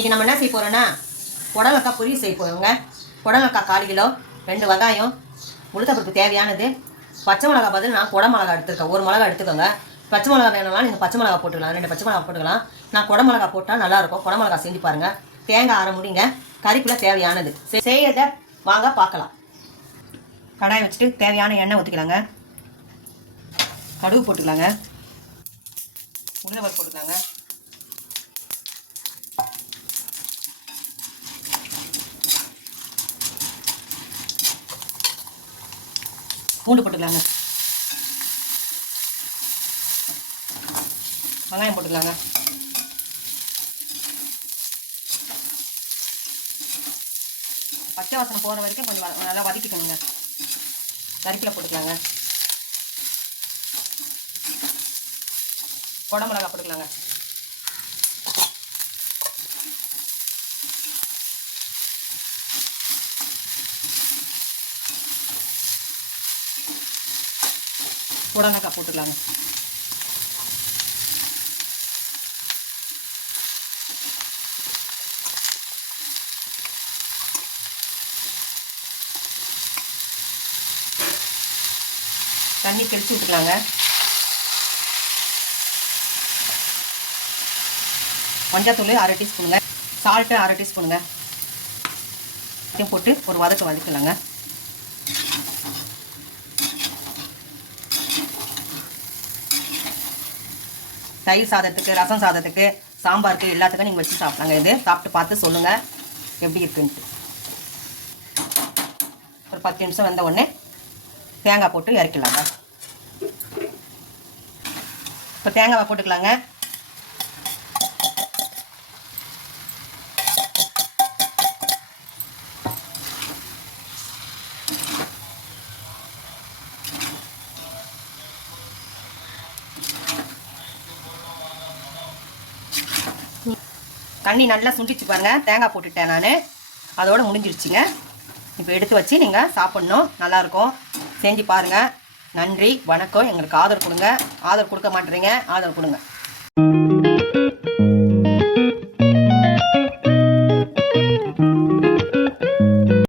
இன்றைக்கி நம்ம என்ன செய்ய போகிறோன்னா புடலங்காய் பொரியல் செய்ய போகிறோங்க. புடலங்காய் 1/4 கிலோ, 2 வெங்காயம், உளுத்தப்பருப்பு தேவையானது, பச்சை மிளகா பதில் நான் குடை மிளகா எடுத்துருக்கேன். 1 மிளகா எடுத்துக்கோங்க. பச்சை மிளகா வேணும்னா நீங்கள் பச்சை மிளகா போட்டுக்கலாம், 2 பச்சை மிளகா போட்டுக்கலாம். நான் குடை மிளகா போட்டால் நல்லாயிருக்கும். குடை மிளகா செஞ்சு பாருங்கள். தேங்காய் அரை முடிங்க. கறிக்குள்ளே தேவையானது செய்யறதை வாங்க பார்க்கலாம். கடாயை வச்சுட்டு தேவையான எண்ணெய் ஊற்றிக்கலாங்க. கடுகு போட்டுக்கலாங்க. உளுந்தப்பருப்பு போட்டுக்கலாங்க. பூண்டு போட்டுக்கலாங்க. வெங்காயம் போட்டுக்கலாங்க. பச்சை வாசனை போகிற வரைக்கும் கொஞ்சம் நல்லா வதக்கிக்கணுங்க. கறிப்பில் போட்டுக்கலாங்க. குடை மிளகா போட்டுக்கலாங்க. புடலங்காய் போட்டுக்கலாங்க. தண்ணி தெளித்து விட்டுக்கலாங்க. மஞ்சத்தூள் 1/2 டீஸ்பூனுங்க. சால்ட்டு 1/2 டீஸ்பூனுங்க. போட்டு ஒரு வதக்கு வதக்கலாங்க. தயிர் சாதத்துக்கு, ரசம் சாதத்துக்கு, சாம்பாருக்கு எல்லாத்துக்கும் நீங்கள் வச்சு சாப்பிட்லாங்க. இது சாப்பிட்டு பார்த்து சொல்லுங்கள் எப்படி இருக்குன்ட்டு. ஒரு 10 நிமிஷம் வந்த உடனே தேங்காய் போட்டு இறக்கலாங்க. இப்போ தேங்காவை போட்டுக்கலாங்க. தண்ணி நல்லா சுண்டிச்சு பாருங்கள். தேங்காய் போட்டுட்டேன் நான். அதோடு முடிஞ்சிருச்சுங்க. இப்போ எடுத்து வச்சு நீங்கள் சாப்பிட்ணும். நல்லாயிருக்கும். செஞ்சு பாருங்கள். நன்றி, வணக்கம். எங்களுக்கு ஆதரவு கொடுங்க. ஆதரவு கொடுக்க மாட்டேறீங்க, ஆதரவு கொடுங்க.